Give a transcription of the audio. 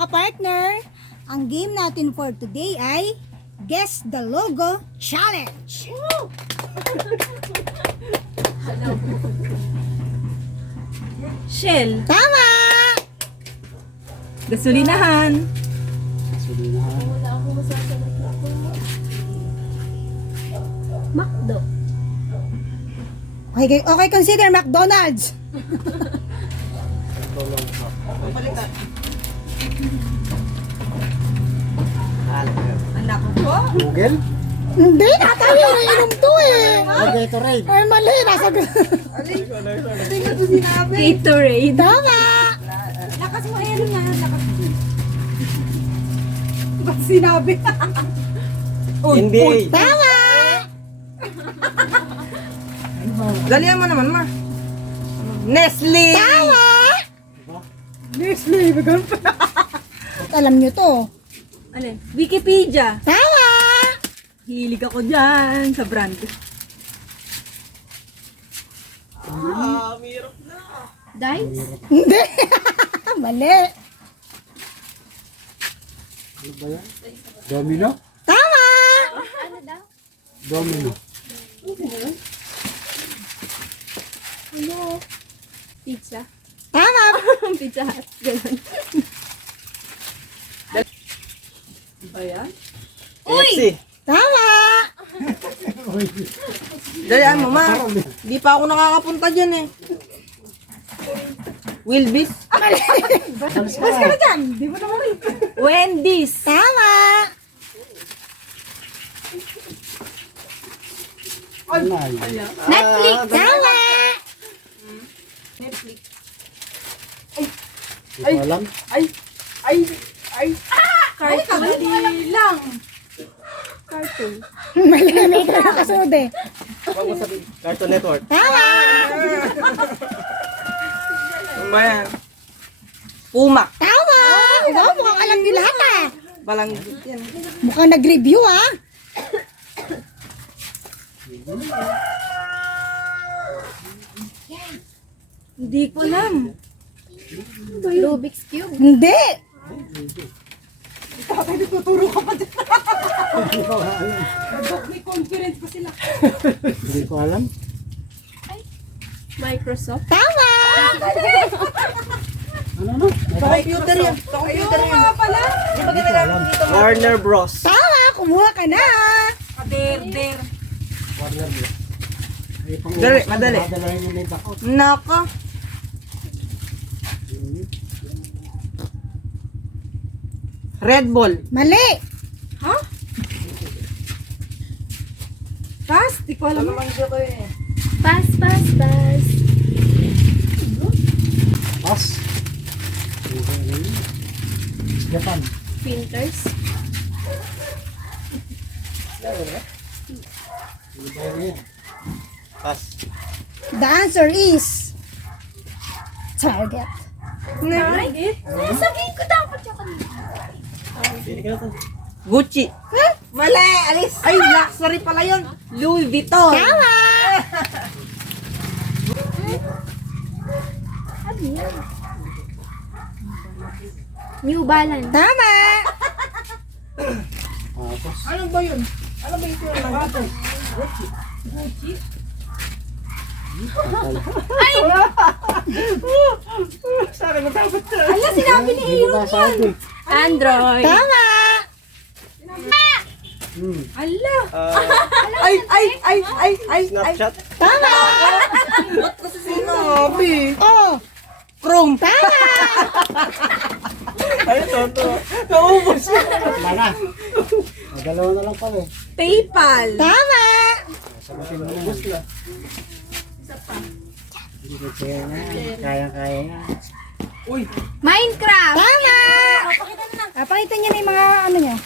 kapartner, ang game natin for today ay Guess the Logo Challenge. Shell. Tama! Gasolinahan. Macdo. Okay, consider McDonald's. Anak ko po. Google? Hindi, natayo na inom to eh. Okay, to raid. Ay, mali. Nasa... Gatorade. Tama! Lakas mo, Aaron nga. Lakas mo. Ba't sinabi? Hindi. Tama! Dalihan mo naman, ma. Nestle. Tama! Nestle, bagan pa. Alam nyo to. Alin? Wikipedia. Tama! Hilig ako dyan sa brand. Dice? Hindi. Mali. Ano ba yan? Domino? Tama! Ano daw? Domino. Ano? Pizza? Tama! Pizza Hut. Ganun. Ba yan? KFC. Tama! Dalihan mo, ma. Di pa ako nakakapunta dyan eh. Wilbis. Mas ka na dyan. Di mo naman rin. Wendy's. Tama! Anay. Netflix! Tama! Hindi ko alam. Cartoon. Ay, lang. Cartoon. Mali na ito nakasunod eh. Cartoon Network. Tama! Ano ba yan? Puma. Tama! Wow, mukhang alam nyo lahat ah. Balanggit yan. Mukhang nag-review ah. Hindi ko alam. Rubik's Cube? Hindi! Hindi ko alam. Microsoft? Tama! Ano? Computer yan. Computer yan. pala. Di ba ginagamit dito? Warner Bros. Tama! Kumuha ka na! Der. Warner Bros. Ay, pang- Dali, madali. Madalahin mo na yung bakot. Naka. Red Bull. Mali! Ha? Pass? Di ko alam. Pass, pass, pass. Pas. Japan. Printers? Pas. The answer is Target. Target? Sabihin ko dapat yung kanina. Gucci. Mali! Alis! Ay, luxury pala yun. Louis Vuitton. Tama! Ano yan? New Balance. Tama! Tapos. Ano ba yun? Ano ba yung ng Gucci? Gucci? Sana matapot ka. Ala, sinabi ni Hindi ko masabi. Android. Tama! Ala! Ay! Snapchat. Tama! Ba't kasi sinabi? Oh! Chrome. Tama! Ay, tonto. Naubos. Wala na. Dalawa na lang pala eh. PayPal. Tama! Sagutin mo na. Ubos na. Hindi ko kaya na. Kaya-kaya na. Uy! Minecraft. Tama! Papakita niya na yung mga ano niya.